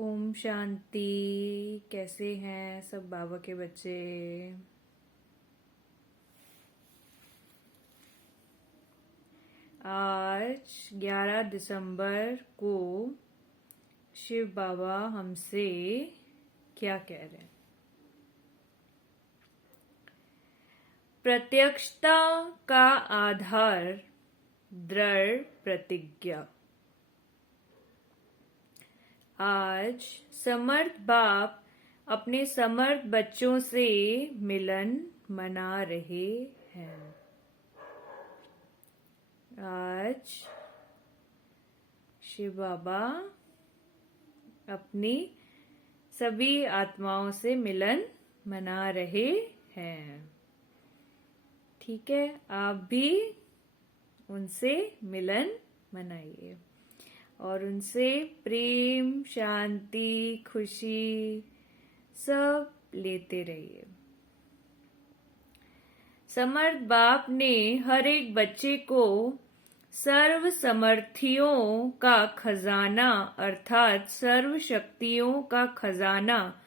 ओम शांति। कैसे हैं सब बाबा के बच्चे? आज 11 दिसंबर को शिव बाबा हमसे क्या कह रहे हैं? प्रत्यक्षता का आधार दृढ़ प्रतिज्ञा। आज समर्थ बाप अपने समर्थ बच्चों से मिलन मना रहे हैं। आज शिव बाबा अपनी सभी आत्माओं से मिलन मना रहे हैं। ठीक है, आप भी उनसे मिलन मनाइए और उनसे प्रेम, शांति, खुशी सब लेते रहिए। समर्थ बाप ने हर एक बच्चे को सर्व समर्थियों का खजाना अर्थात सर्व शक्तियों का खजाना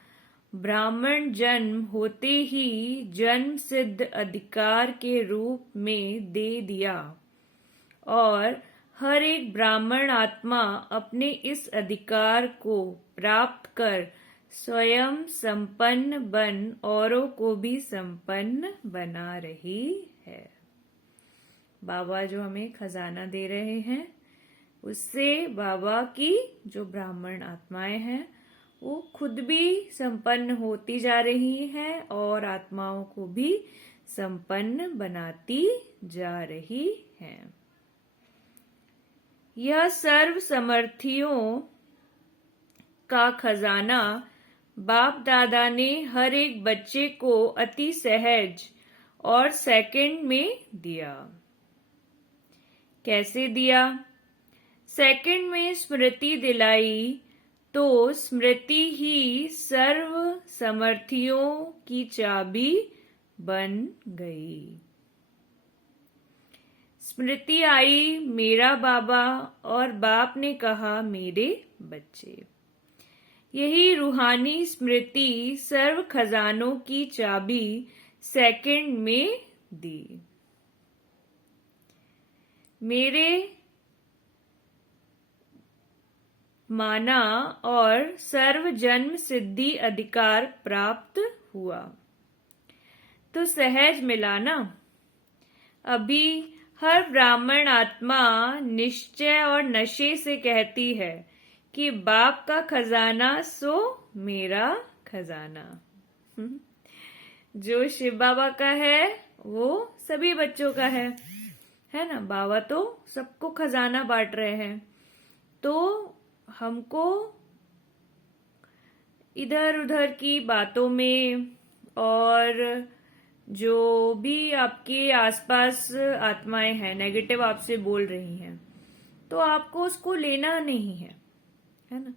ब्राह्मण जन्म होते ही जन्म सिद्ध अधिकार के रूप में दे दिया और हर एक ब्राह्मण आत्मा अपने इस अधिकार को प्राप्त कर स्वयं संपन्न बन औरों को भी संपन्न बना रही है। बाबा जो हमें खजाना दे रहे हैं उससे बाबा की जो ब्राह्मण आत्माएं हैं वो खुद भी संपन्न होती जा रही हैं और आत्माओं को भी संपन्न बनाती जा रही हैं। यह सर्व समर्थियों का खजाना बाप दादा ने हर एक बच्चे को अति सहज और सेकंड में दिया। कैसे दिया? सेकंड में स्मृति दिलाई तो स्मृति ही सर्व समर्थियों की चाबी बन गई। स्मृति आई मेरा बाबा और बाप ने कहा मेरे बच्चे। यही रूहानी स्मृति सर्व खजानों की चाबी सेकंड में दी। मेरे माना और सर्व जन्म सिद्धि अधिकार प्राप्त हुआ तो सहज मिला ना। अभी हर ब्राह्मण आत्मा निश्चय और नशे से कहती है कि बाप का खजाना सो मेरा खजाना। जो शिव बाबा का है वो सभी बच्चों का है ना। बाबा तो सबको खजाना बांट रहे हैं तो हमको इधर उधर की बातों में और जो भी आपके आसपास आत्माएं हैं नेगेटिव आपसे बोल रही हैं तो आपको उसको लेना नहीं है ना।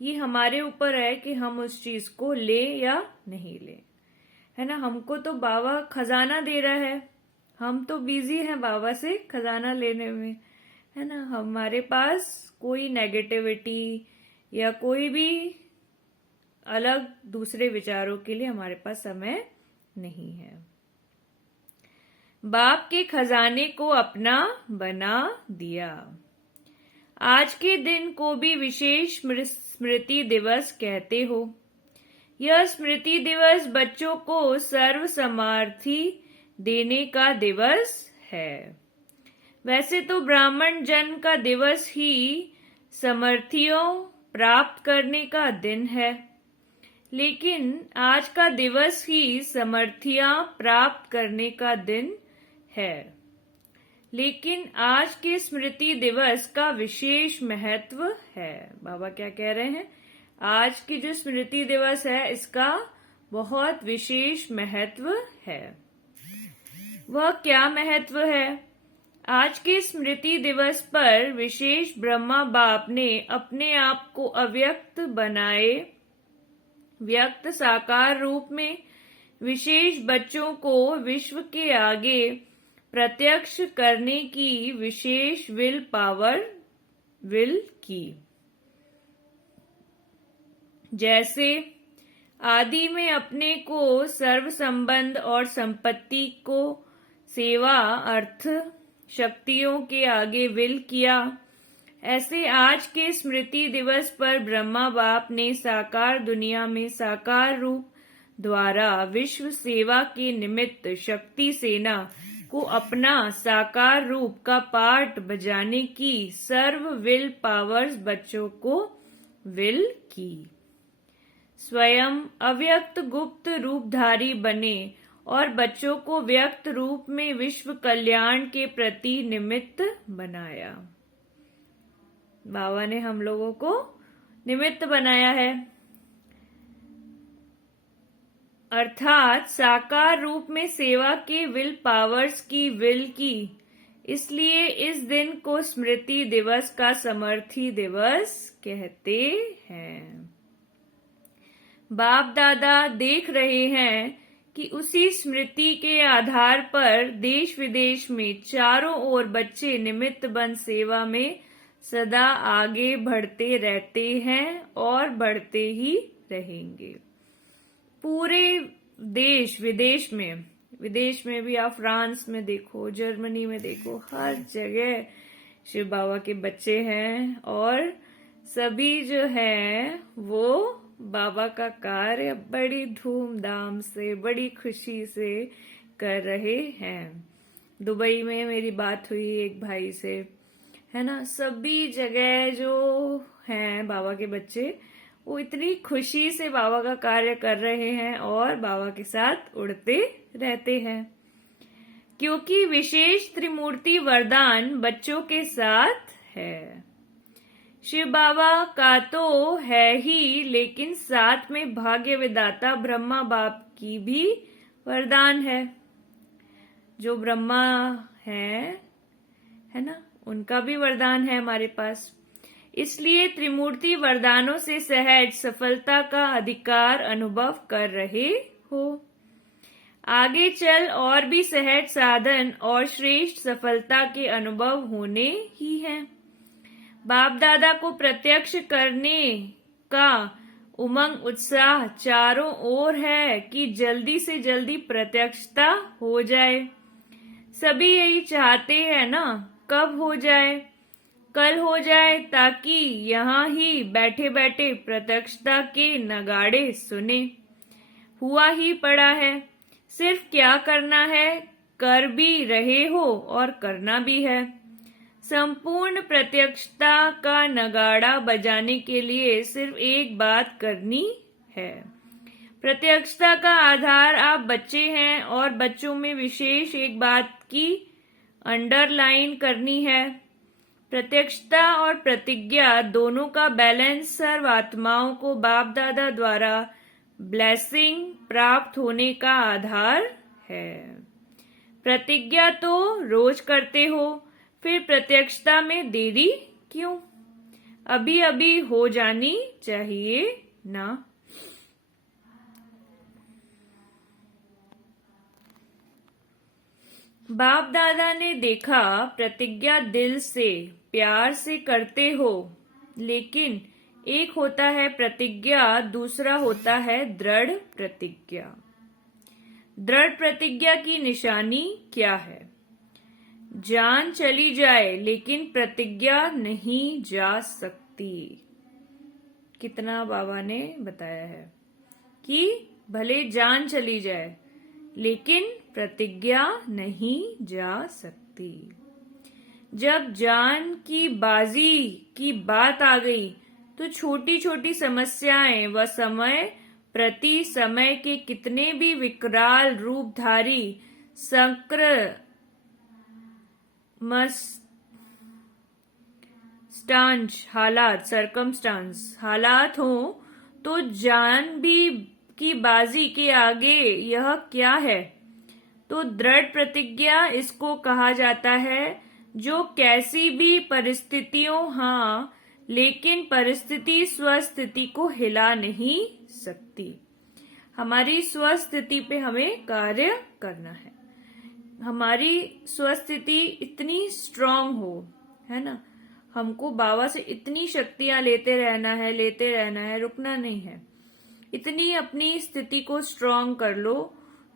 ये हमारे ऊपर है कि हम उस चीज को ले या नहीं ले, है ना। हमको तो बाबा खजाना दे रहा है, हम तो बिजी हैं बाबा से खजाना लेने में, है ना। हमारे पास कोई नेगेटिविटी या कोई भी अलग दूसरे विचारों के लिए हमारे पास समय नहीं है। बाप के खजाने को अपना बना दिया। आज के दिन को भी विशेष स्मृति दिवस कहते हो। यह स्मृति दिवस बच्चों को सर्व समार्थी देने का दिवस है। वैसे तो ब्राह्मण जन्म का दिवस ही समर्थियों प्राप्त करने का दिन है, लेकिन आज का दिवस ही समर्थियां प्राप्त करने का दिन है। लेकिन आज के स्मृति दिवस का विशेष महत्व है। बाबा क्या कह रहे हैं? आज की जो स्मृति दिवस है इसका बहुत विशेष महत्व है। वह क्या महत्व है? आज के स्मृति दिवस पर विशेष ब्रह्मा बाप ने अपने आप को अव्यक्त बनाए व्यक्त साकार रूप में विशेष बच्चों को विश्व के आगे प्रत्यक्ष करने की विशेष विल की। जैसे आदि में अपने को सर्व संबंध और संपत्ति को सेवा अर्थ शक्तियों के आगे विल किया, ऐसे आज के स्मृति दिवस पर ब्रह्मा बाप ने साकार दुनिया में साकार रूप द्वारा विश्व सेवा के निमित्त शक्ति सेना को अपना साकार रूप का पार्ट बजाने की सर्व विल पावर्स बच्चों को विल की। स्वयं अव्यक्त गुप्त रूपधारी बने और बच्चों को व्यक्त रूप में विश्व कल्याण के प्रति निमित्त बनाया। बाबा ने हम लोगों को निमित्त बनाया है, अर्थात साकार रूप में सेवा के विल पावर्स की विल की। इसलिए इस दिन को स्मृति दिवस का समर्थी दिवस कहते हैं। बाप दादा देख रहे हैं कि उसी स्मृति के आधार पर देश विदेश में चारों ओर बच्चे निमित्त बन सेवा में सदा आगे बढ़ते रहते हैं और बढ़ते ही रहेंगे। पूरे देश विदेश में भी आप फ्रांस में देखो, जर्मनी में देखो, हर जगह शिव बाबा के बच्चे हैं और सभी जो हैं वो बाबा का कार्य बड़ी धूमधाम से बड़ी खुशी से कर रहे हैं। दुबई में मेरी बात हुई एक भाई से, है ना। सभी जगह जो हैं बाबा के बच्चे वो इतनी खुशी से बाबा का कार्य कर रहे हैं और बाबा के साथ उड़ते रहते हैं, क्योंकि विशेष त्रिमूर्ति वरदान बच्चों के साथ है। शिव बाबा का तो है ही, लेकिन साथ में भाग्य विदाता ब्रह्मा बाप की भी वरदान है। जो ब्रह्मा है ना, उनका भी वरदान है हमारे पास। इसलिए त्रिमूर्ति वरदानों से सहज सफलता का अधिकार अनुभव कर रहे हो। आगे चल और भी सहज साधन और श्रेष्ठ सफलता के अनुभव होने ही हैं। बाप दादा को प्रत्यक्ष करने का उमंग उत्साह चारों ओर है कि जल्दी से जल्दी प्रत्यक्षता हो जाए। सभी यही चाहते हैं ना, कब हो जाए, कल हो जाए, ताकि यहाँ ही बैठे बैठे प्रत्यक्षता के नगाड़े सुने। हुआ ही पड़ा है, सिर्फ क्या करना है, कर भी रहे हो और करना भी है। संपूर्ण प्रत्यक्षता का नगाड़ा बजाने के लिए सिर्फ एक बात करनी है। प्रत्यक्षता का आधार आप बच्चे हैं और बच्चों में विशेष एक बात की अंडरलाइन करनी है। प्रत्यक्षता और प्रतिज्ञा दोनों का बैलेंस सर्व आत्माओं को बाप दादा द्वारा ब्लेसिंग प्राप्त होने का आधार है। प्रतिज्ञा तो रोज करते हो, फिर प्रत्यक्षता में देरी क्यों? अभी अभी हो जानी चाहिए ना। बाप दादा ने देखा प्रतिज्ञा दिल से प्यार से करते हो, लेकिन एक होता है प्रतिज्ञा, दूसरा होता है दृढ़ प्रतिज्ञा। दृढ़ प्रतिज्ञा की निशानी क्या है? जान चली जाए लेकिन प्रतिज्ञा नहीं जा सकती। कितना बाबा ने बताया है कि भले जान चली जाए लेकिन प्रतिज्ञा नहीं जा सकती। जब जान की बाजी की बात आ गई तो छोटी छोटी समस्याएं व समय प्रति समय के कितने भी विकराल रूपधारी सरकमस्टांस हालात हो तो जान भी की बाजी के आगे यह क्या है? तो दृढ़ प्रतिज्ञा इसको कहा जाता है, जो कैसी भी परिस्थितियों हाँ, लेकिन परिस्थिति स्वस्थिति को हिला नहीं सकती। हमारी स्वस्थिति पे हमें कार्य करना है। हमारी स्वस्थिति इतनी स्ट्रांग हो, है ना। हमको बाबा से इतनी शक्तियां लेते रहना है, रुकना नहीं है। इतनी अपनी स्थिति को स्ट्रांग कर लो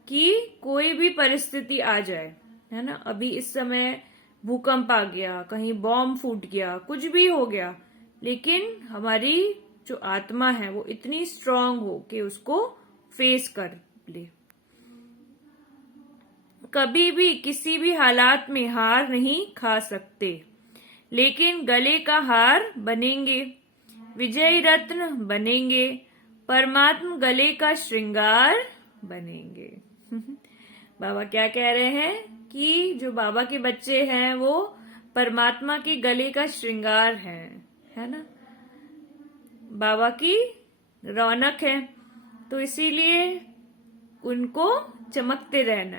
कि कोई भी परिस्थिति आ जाए, है ना। अभी इस समय भूकंप आ गया, कहीं बॉम्ब फूट गया, कुछ भी हो गया, लेकिन हमारी जो आत्मा है वो इतनी स्ट्रांग हो कि उसको फेस कर ले। कभी भी किसी भी हालात में हार नहीं खा सकते, लेकिन गले का हार बनेंगे, विजय रत्न बनेंगे, परमात्मा गले का श्रृंगार बनेंगे। बाबा क्या कह रहे हैं कि जो बाबा के बच्चे हैं वो परमात्मा के गले का श्रृंगार है ना, बाबा की रौनक है, तो इसीलिए उनको चमकते रहना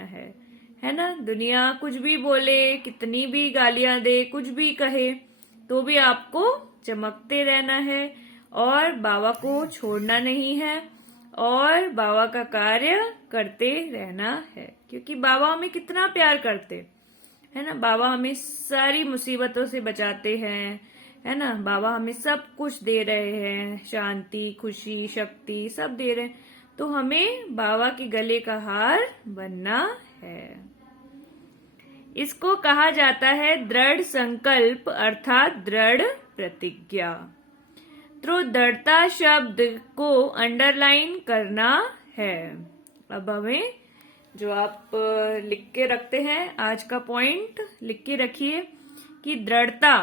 है ना। दुनिया कुछ भी बोले, कितनी भी गालियां दे, कुछ भी कहे, तो भी आपको चमकते रहना है और बाबा को छोड़ना नहीं है और बाबा का कार्य करते रहना है, क्योंकि बाबा हमें कितना प्यार करते है ना। बाबा हमें सारी मुसीबतों से बचाते हैं, है ना। बाबा हमें सब कुछ दे रहे हैं, शांति, खुशी, शक्ति सब दे रहे हैं, तो हमें बाबा के गले का हार बनना है। इसको कहा जाता है दृढ़ संकल्प अर्थात दृढ़ प्रतिज्ञा। तो दृढ़ता शब्द को अंडरलाइन करना है। अब हमें जो आप लिख के रखते हैं, आज का पॉइंट लिख के रखिए कि दृढ़ता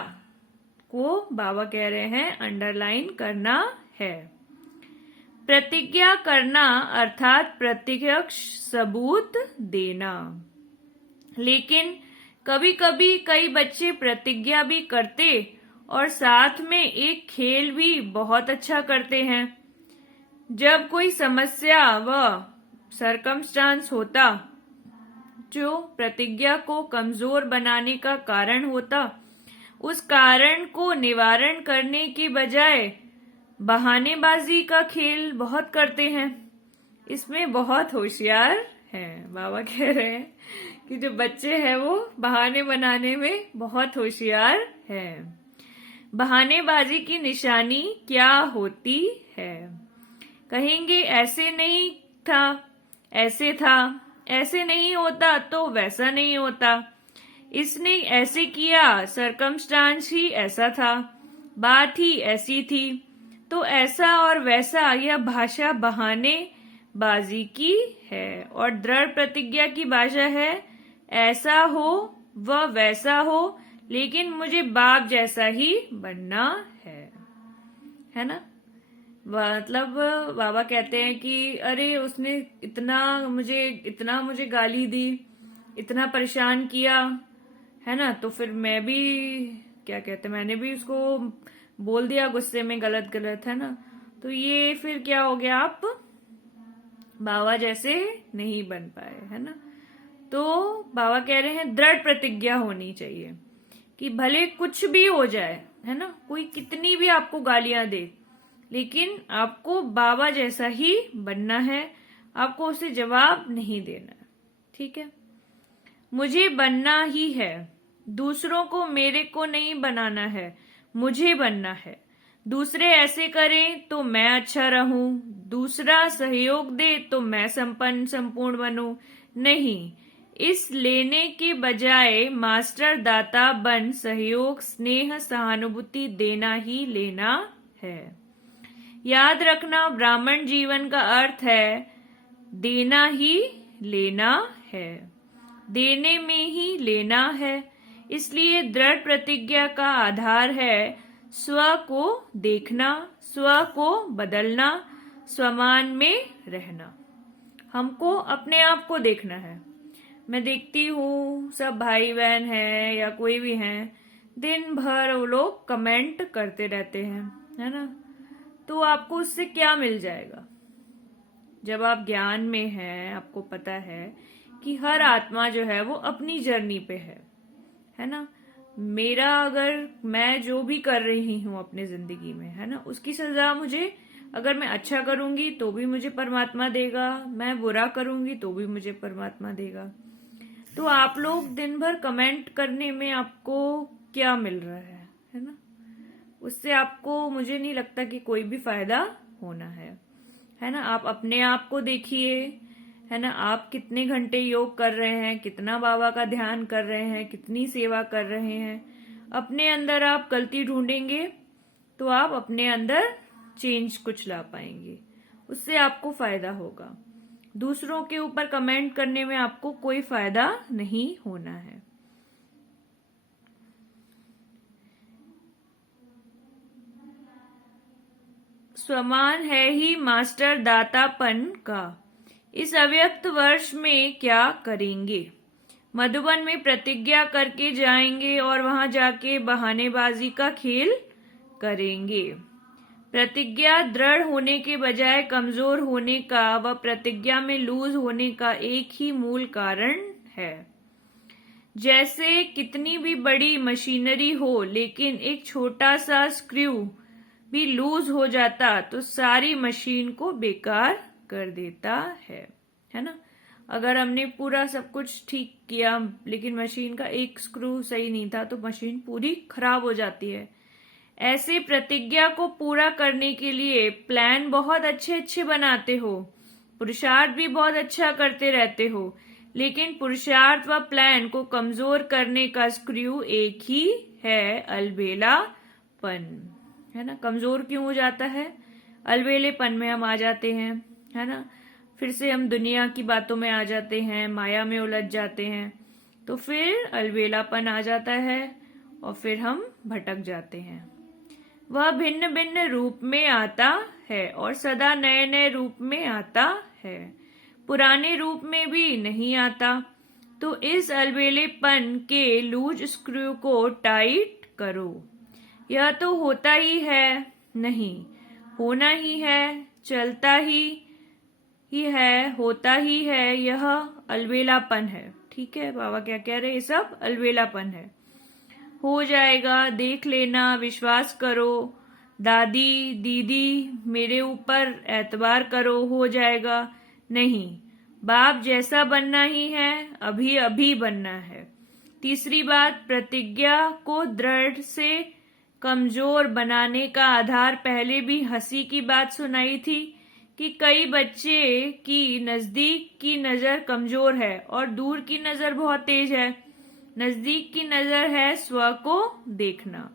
को बाबा कह रहे हैं अंडरलाइन करना है। प्रतिज्ञा करना अर्थात प्रत्यक्ष सबूत देना। लेकिन कभी कभी कई बच्चे प्रतिज्ञा भी करते और साथ में एक खेल भी बहुत अच्छा करते हैं। जब कोई समस्या व सरकमस्टांस होता जो प्रतिज्ञा को कमजोर बनाने का कारण होता, उस कारण को निवारण करने के बजाय बहानेबाजी का खेल बहुत करते हैं। इसमें बहुत होशियार हैं। बाबा कह रहे हैं कि जो बच्चे हैं वो बहाने बनाने में बहुत होशियार हैं। बहानेबाजी की निशानी क्या होती है? कहेंगे ऐसे नहीं था, ऐसे था, ऐसे नहीं होता तो वैसा नहीं होता, इसने ऐसे किया, सरकमस्टांस ही ऐसा था, बात ही ऐसी थी, तो ऐसा और वैसा, यह भाषा बहाने बाजी की है। और दृढ़ प्रतिज्ञा की भाषा है ऐसा हो व वैसा हो, लेकिन मुझे बाप जैसा ही बनना है ना। मतलब बाबा कहते हैं कि अरे उसने इतना मुझे गाली दी, इतना परेशान किया, है ना, तो फिर मैं भी क्या कहते, मैंने भी उसको बोल दिया गुस्से में गलत गलत, है ना, तो ये फिर क्या हो गया, आप बाबा जैसे नहीं बन पाए, है ना। तो बाबा कह रहे हैं दृढ़ प्रतिज्ञा होनी चाहिए कि भले कुछ भी हो जाए, है ना, कोई कितनी भी आपको गालियां दे, लेकिन आपको बाबा जैसा ही बनना है, आपको उसे जवाब नहीं देना है, ठीक है। मुझे बनना ही है, दूसरों को मेरे को नहीं बनाना है, मुझे बनना है। दूसरे ऐसे करें तो मैं अच्छा रहूं, दूसरा सहयोग दे तो मैं संपूर्ण बनूं, नहीं, इस लेने के बजाय मास्टर दाता बन सहयोग, स्नेह, सहानुभूति देना ही लेना है। याद रखना, ब्राह्मण जीवन का अर्थ है देना ही लेना है, देने में ही लेना है। इसलिए दृढ़ प्रतिज्ञा का आधार है स्व को देखना, स्व को बदलना, स्वमान में रहना। हमको अपने आप को देखना है। मैं देखती हूँ सब भाई बहन हैं या कोई भी हैं, दिन भर वो लोग कमेंट करते रहते हैं, है ना, तो आपको उससे क्या मिल जाएगा? जब आप ज्ञान में हैं, आपको पता है कि हर आत्मा जो है वो अपनी जर्नी पे है ना। मेरा अगर मैं जो भी कर रही हूँ अपने जिंदगी में, है ना, उसकी सजा मुझे, अगर मैं अच्छा करूंगी तो भी मुझे परमात्मा देगा, मैं बुरा करूंगी तो भी मुझे परमात्मा देगा। तो आप लोग दिन भर कमेंट करने में आपको क्या मिल रहा है ना, उससे आपको मुझे नहीं लगता कि कोई भी फायदा होना है। है ना। आप अपने आप को देखिए, है ना। आप कितने घंटे योग कर रहे हैं, कितना बाबा का ध्यान कर रहे हैं, कितनी सेवा कर रहे हैं। अपने अंदर आप गलती ढूंढेंगे तो आप अपने अंदर चेंज कुछ ला पाएंगे, उससे आपको फायदा होगा। दूसरों के ऊपर कमेंट करने में आपको कोई फायदा नहीं होना है। स्वमान है ही मास्टर दातापन का। इस अव्यक्त वर्ष में क्या करेंगे? मधुबन में प्रतिज्ञा करके जाएंगे और वहां जाके बहानेबाजी का खेल करेंगे। प्रतिज्ञा दृढ़ होने के बजाय कमजोर होने का व प्रतिज्ञा में लूज होने का एक ही मूल कारण है। जैसे कितनी भी बड़ी मशीनरी हो, लेकिन एक छोटा सा स्क्रू भी लूज हो जाता तो सारी मशीन को बेकार कर देता है ना। अगर हमने पूरा सब कुछ ठीक किया लेकिन मशीन का एक स्क्रू सही नहीं था तो मशीन पूरी खराब हो जाती है। ऐसे प्रतिज्ञा को पूरा करने के लिए प्लान बहुत अच्छे अच्छे बनाते हो, पुरुषार्थ भी बहुत अच्छा करते रहते हो, लेकिन पुरुषार्थ व प्लान को कमजोर करने का स्क्रू एक ही है, अलबेलापन, है ना। कमजोर क्यों हो जाता है? अलबेलेपन में हम आ जाते हैं, है ना। फिर से हम दुनिया की बातों में आ जाते हैं, माया में उलझ जाते हैं, तो फिर अलबेलापन आ जाता है और फिर हम भटक जाते हैं। वह भिन्न भिन्न रूप में आता है और सदा नए नए रूप में आता है, पुराने रूप में भी नहीं आता। तो इस अलबेलेपन के लूज स्क्रू को टाइट करो। यह तो होता ही है नहीं, होना ही है, चलता ही है, होता ही है, यह अलबेलापन है। ठीक है, बाबा क्या कह रहे हैं? ये सब अलबेलापन है। हो जाएगा, देख लेना, विश्वास करो, दादी दीदी मेरे ऊपर एतबार करो, हो जाएगा। नहीं, बाप जैसा बनना ही है, अभी अभी बनना है। तीसरी बात, प्रतिज्ञा को दृढ़ से कमजोर बनाने का आधार पहले भी हंसी की बात सुनाई थी कि कई बच्चे की नजदीक की नजर कमजोर है और दूर की नजर बहुत तेज है। नजदीक की नजर है स्व को देखना,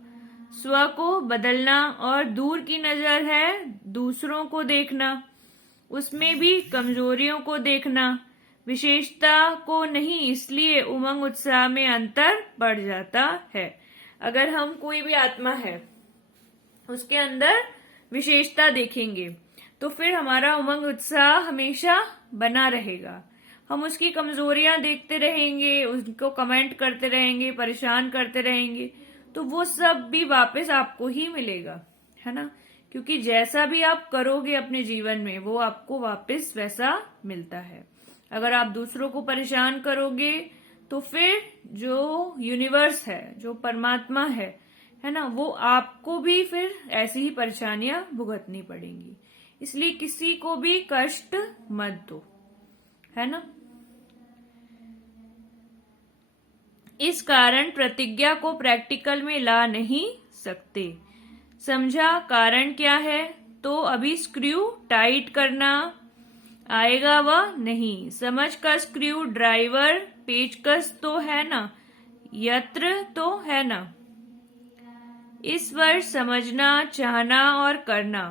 स्व को बदलना, और दूर की नजर है दूसरों को देखना, उसमें भी कमजोरियों को देखना, विशेषता को नहीं। इसलिए उमंग उत्साह में अंतर बढ़ जाता है। अगर हम कोई भी आत्मा है उसके अंदर विशेषता देखेंगे तो फिर हमारा उमंग उत्साह हमेशा बना रहेगा। हम उसकी कमजोरियां देखते रहेंगे, उसको कमेंट करते रहेंगे, परेशान करते रहेंगे, तो वो सब भी वापस आपको ही मिलेगा, है ना। क्योंकि जैसा भी आप करोगे अपने जीवन में वो आपको वापस वैसा मिलता है। अगर आप दूसरों को परेशान करोगे तो फिर जो यूनिवर्स है, जो परमात्मा है ना, वो आपको भी फिर ऐसी ही परेशानियां भुगतनी पड़ेंगी। इसलिए किसी को भी कष्ट मत दो, है ना। इस कारण प्रतिज्ञा को प्रैक्टिकल में ला नहीं सकते। समझा कारण क्या है? तो अभी स्क्रू टाइट करना आएगा व नहीं। समझ का स्क्रू ड्राइवर पेचकस तो है ना, यंत्र तो है ना। इस वर्ष समझना, चाहना और करना,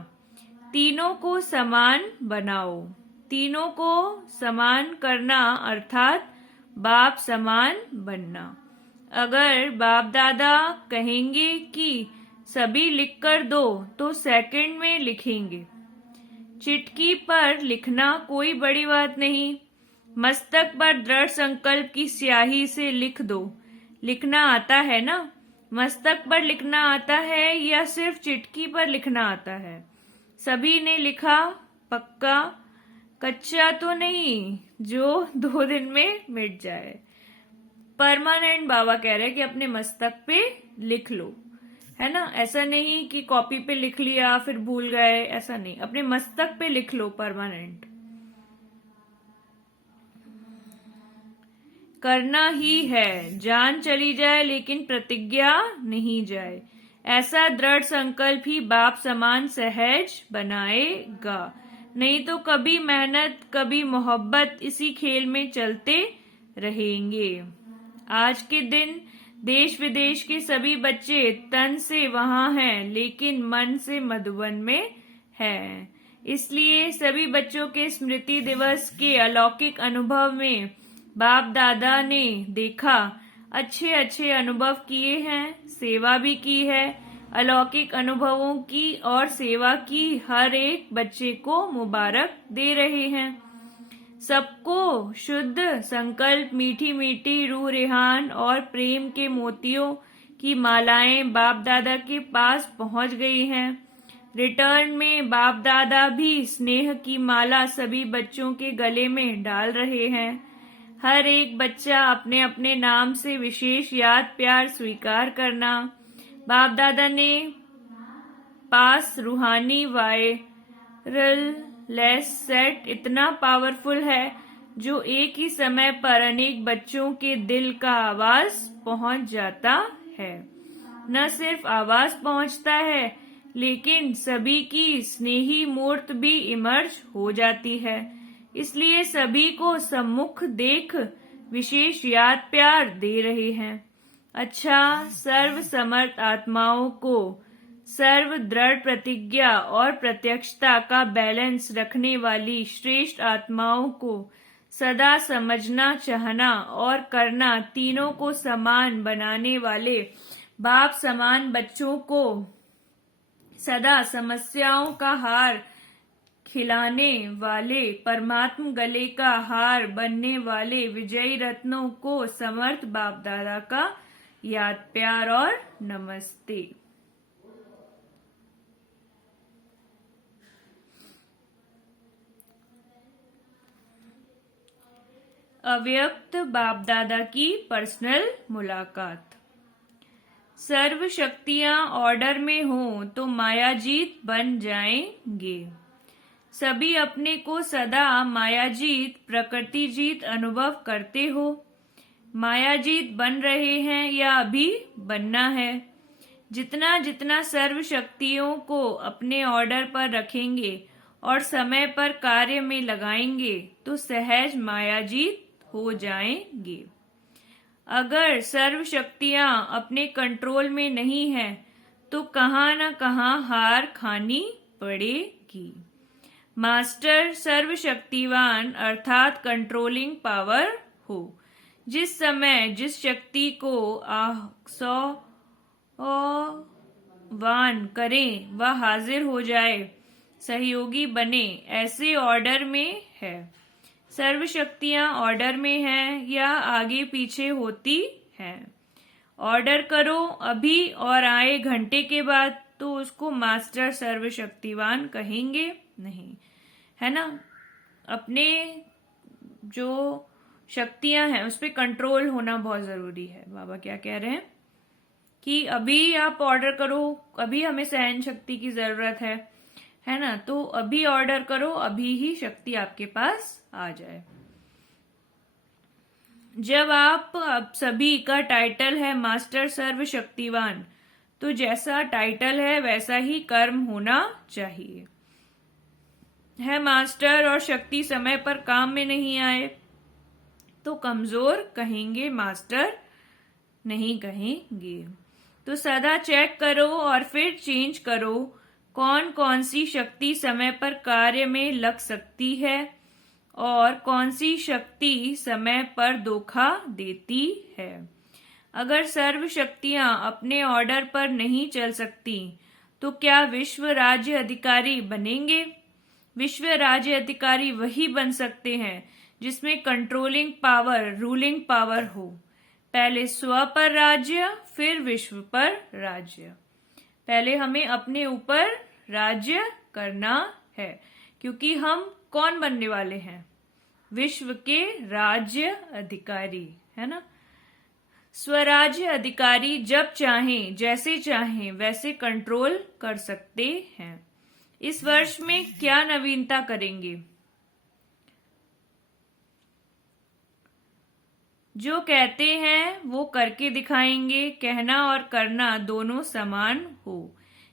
तीनों को समान बनाओ। तीनों को समान करना अर्थात बाप समान बनना। अगर बाप दादा कहेंगे कि सभी लिख कर दो तो सेकंड में लिखेंगे। चिटकी पर लिखना कोई बड़ी बात नहीं, मस्तक पर दृढ़ संकल्प की स्याही से लिख दो। लिखना आता है ना? मस्तक पर लिखना आता है या सिर्फ चिटकी पर लिखना आता है? सभी ने लिखा, पक्का, कच्चा तो नहीं जो 2 दिन में मिट जाए। परमानेंट बाबा कह रहे हैं कि अपने मस्तक पे लिख लो, है ना। ऐसा नहीं कि कॉपी पे लिख लिया फिर भूल गए, ऐसा नहीं। अपने मस्तक पे लिख लो परमानेंट। करना ही है, जान चली जाए लेकिन प्रतिज्ञा नहीं जाए। ऐसा दृढ़ संकल्प ही बाप समान सहज बनाएगा। नहीं तो कभी मेहनत कभी मोहब्बत इसी खेल में चलते रहेंगे। आज के दिन देश विदेश के सभी बच्चे तन से वहां हैं लेकिन मन से मधुबन में हैं। इसलिए सभी बच्चों के स्मृति दिवस के अलौकिक अनुभव में बाप दादा ने देखा, अच्छे अच्छे अनुभव किए हैं, सेवा भी की है, अलौकिक अनुभवों की और सेवा की हर एक बच्चे को मुबारक दे रहे हैं। सबको शुद्ध संकल्प, मीठी मीठी रूह रेहान और प्रेम के मोतियों की मालाएं बाप दादा के पास पहुंच गई हैं। रिटर्न में बाप दादा भी स्नेह की माला सभी बच्चों के गले में डाल रहे हैं। हर एक बच्चा अपने अपने नाम से विशेष याद प्यार स्वीकार करना। बाप दादा ने पास रूहानी वायरल लेस सेट इतना पावरफुल है जो एक ही समय पर अनेक बच्चों के दिल का आवाज पहुंच जाता है। न सिर्फ आवाज पहुंचता है लेकिन सभी की स्नेही मूर्त भी इमर्ज हो जाती है। इसलिए सभी को सम्मुख देख विशेष याद प्यार दे रहे हैं। अच्छा, सर्व समर्थ आत्माओं को सर्व दृढ़ प्रतिज्ञा और प्रत्यक्षता का बैलेंस रखने वाली श्रेष्ठ आत्माओं को सदा समझना, चाहना और करना, तीनों को समान बनाने वाले बाप समान बच्चों को सदा समस्याओं का हार खिलाने वाले परमात्म गले का हार बनने वाले विजयी रत्नों को समर्थ बाप दादा का याद प्यार और नमस्ते। अव्यक्त बाप दादा की पर्सनल मुलाकात। सर्व शक्तियां ऑर्डर में हों तो मायाजीत बन जाएंगे। सभी अपने को सदा मायाजीत प्रकृति जीत अनुभव करते हो। मायाजीत बन रहे हैं या अभी बनना है। जितना जितना सर्व शक्तियों को अपने ऑर्डर पर रखेंगे और समय पर कार्य में लगाएंगे तो सहज मायाजीत हो जाएंगे। अगर सर्व शक्तियां अपने कंट्रोल में नहीं है तो कहां न कहां हार खानी पड़ेगी। मास्टर सर्वशक्तिवान अर्थात कंट्रोलिंग पावर हो। जिस समय जिस शक्ति को वान करें वह हाजिर हो जाए, सहयोगी बने, ऐसे ऑर्डर में है। सर्व शक्तियां ऑर्डर में हैं या आगे पीछे होती हैं। ऑर्डर करो अभी और आए घंटे के बाद तो उसको मास्टर सर्वशक्तिवान कहेंगे नहीं, है ना। अपने जो शक्तियां हैं उस पर कंट्रोल होना बहुत जरूरी है। बाबा क्या कह रहे हैं कि अभी आप ऑर्डर करो, अभी हमें सहन शक्ति की जरूरत है ना, तो अभी ऑर्डर करो, अभी ही शक्ति आपके पास आ जाए। जब आप सभी का टाइटल है मास्टर सर्वशक्तिवान, तो जैसा टाइटल है वैसा ही कर्म होना चाहिए। है मास्टर और शक्ति समय पर काम में नहीं आए तो कमजोर कहेंगे, मास्टर नहीं कहेंगे। तो सदा चेक करो और फिर चेंज करो कौन कौन सी शक्ति समय पर कार्य में लग सकती है और कौन सी शक्ति समय पर धोखा देती है। अगर सर्व शक्तियां अपने ऑर्डर पर नहीं चल सकती तो क्या विश्व राज्य अधिकारी बनेंगे? विश्व राज्य अधिकारी वही बन सकते हैं जिसमें कंट्रोलिंग पावर, रूलिंग पावर हो। पहले स्व पर राज्य, फिर विश्व पर राज्य। पहले हमें अपने ऊपर राज्य करना है, क्योंकि हम कौन बनने वाले हैं? विश्व के राज्य अधिकारी, है ना। स्वराज्य अधिकारी जब चाहें, जैसे चाहें वैसे कंट्रोल कर सकते हैं। इस वर्ष में क्या नवीनता करेंगे? जो कहते हैं वो करके दिखाएंगे। कहना और करना दोनों समान हो।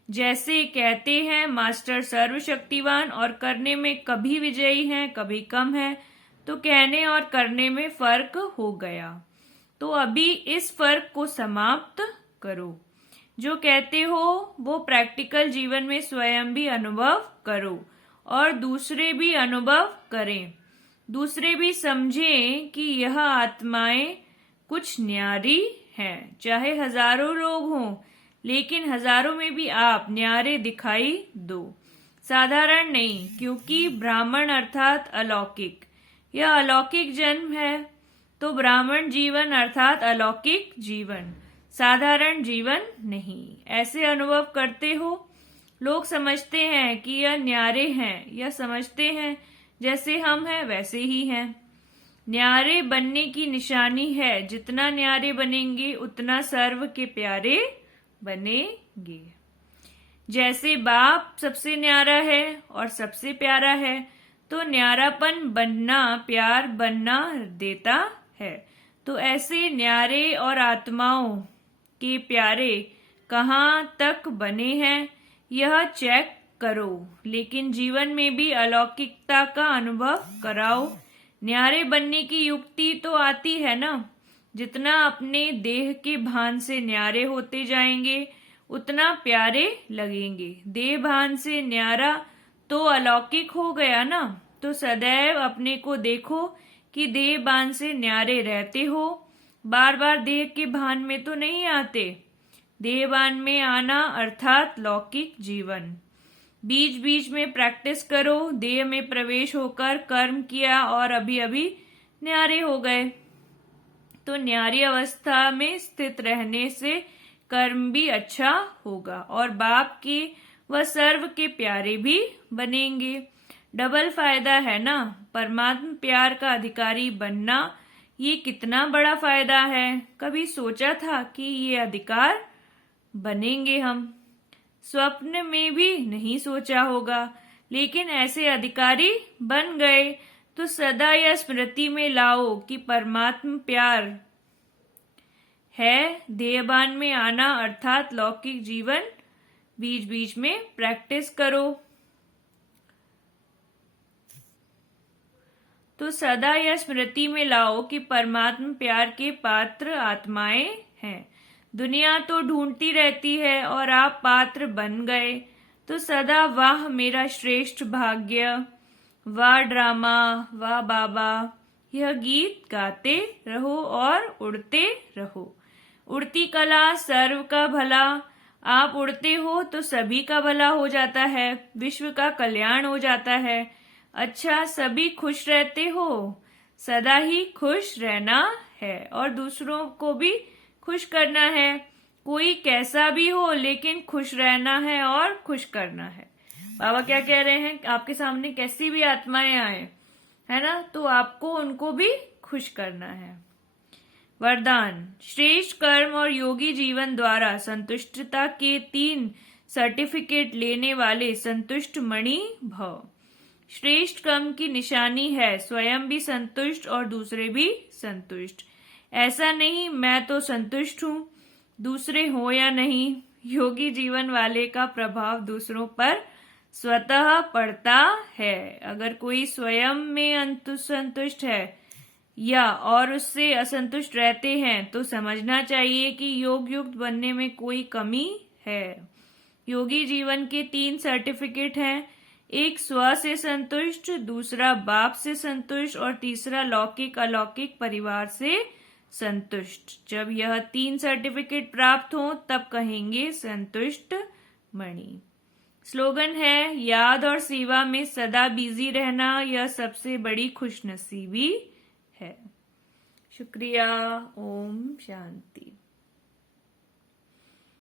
जैसे कहते हैं मास्टर सर्वशक्तिवान और करने में कभी विजयी हैं कभी कम है, तो कहने और करने में फर्क हो गया। तो अभी इस फर्क को समाप्त करो। जो कहते हो वो प्रैक्टिकल जीवन में स्वयं भी अनुभव करो और दूसरे भी अनुभव करें। दूसरे भी समझें कि यह आत्माएं कुछ न्यारी हैं। चाहे हजारों लोग हों, लेकिन हजारों में भी आप न्यारे दिखाई दो, साधारण नहीं, क्योंकि ब्राह्मण अर्थात अलौकिक। यह अलौकिक जन्म है, तो ब्राह्मण जीवन अर्थात अलौकिक जीवन, साधारण जीवन नहीं। ऐसे अनुभव करते हो। लोग समझते हैं कि यह न्यारे हैं, यह समझते हैं जैसे हम हैं वैसे ही हैं। न्यारे बनने की निशानी है, जितना न्यारे बनेंगे उतना सर्व के प्यारे बनेंगे। जैसे बाप सबसे न्यारा है और सबसे प्यारा है, तो न्यारापन बनना प्यार बनना देता है। तो ऐसे न्यारे और आत्माओं के प्यारे कहाँ तक बने हैं यह चेक करो, लेकिन जीवन में भी अलौकिकता का अनुभव कराओ। न्यारे बनने की युक्ति तो आती है ना। जितना अपने देह के भान से न्यारे होते जाएंगे उतना प्यारे लगेंगे। देह भान से न्यारा तो अलौकिक हो गया ना। तो सदैव अपने को देखो कि देह भान से न्यारे रहते हो, बार बार देह के भान में तो नहीं आते। देह भान में आना अर्थात लौकिक जीवन। बीच बीच में प्रैक्टिस करो। देह में प्रवेश होकर कर्म किया और अभी अभी न्यारे हो गए, तो न्यारी अवस्था में स्थित रहने से कर्म भी अच्छा होगा और बाप के व सर्व के प्यारे भी बनेंगे। डबल फायदा है ना। परमात्म प्यार का अधिकारी बनना, ये कितना बड़ा फायदा है। कभी सोचा था कि ये अधिकार बनेंगे हम? स्वप्न में भी नहीं सोचा होगा, लेकिन ऐसे अधिकारी बन गए। तो सदा यह स्मृति में लाओ कि परमात्म प्यार है। देहबान में आना अर्थात लौकिक जीवन। बीच बीच में प्रैक्टिस करो। तो सदा यह स्मृति में लाओ कि परमात्म प्यार के पात्र आत्माएं हैं। दुनिया तो ढूंढती रहती है और आप पात्र बन गए, तो सदा वाह मेरा श्रेष्ठ भाग्य, वाह ड्रामा, वाह बाबा, यह गीत गाते रहो और उड़ते रहो। उड़ती कला सर्व का भला। आप उड़ते हो तो सभी का भला हो जाता है, विश्व का कल्याण हो जाता है। अच्छा, सभी खुश रहते हो। सदा ही खुश रहना है और दूसरों को भी खुश करना है। कोई कैसा भी हो, लेकिन खुश रहना है और खुश करना है। बाबा क्या कह रहे हैं? आपके सामने कैसी भी आत्माएं आए, है ना, तो आपको उनको भी खुश करना है। वरदान। श्रेष्ठ कर्म और योगी जीवन द्वारा संतुष्टता के 3 सर्टिफिकेट लेने वाले संतुष्ट मणि भव। श्रेष्ठ कर्म की निशानी है स्वयं भी संतुष्ट और दूसरे भी संतुष्ट। ऐसा नहीं मैं तो संतुष्ट हूं, दूसरे हो या नहीं। योगी जीवन वाले का प्रभाव दूसरों पर स्वतः पड़ता है। अगर कोई स्वयं में असंतुष्ट है या और उससे असंतुष्ट रहते हैं, तो समझना चाहिए कि योग युक्त बनने में कोई कमी है। योगी जीवन के 3 सर्टिफिकेट हैं। एक स्व से संतुष्ट, दूसरा बाप से संतुष्ट और तीसरा लौकिक अलौकिक परिवार से संतुष्ट। जब यह 3 सर्टिफिकेट प्राप्त हो तब कहेंगे संतुष्ट मणि। स्लोगन है, याद और सेवा में सदा बिजी रहना यह सबसे बड़ी खुशनसीबी है। शुक्रिया। ओम शांति।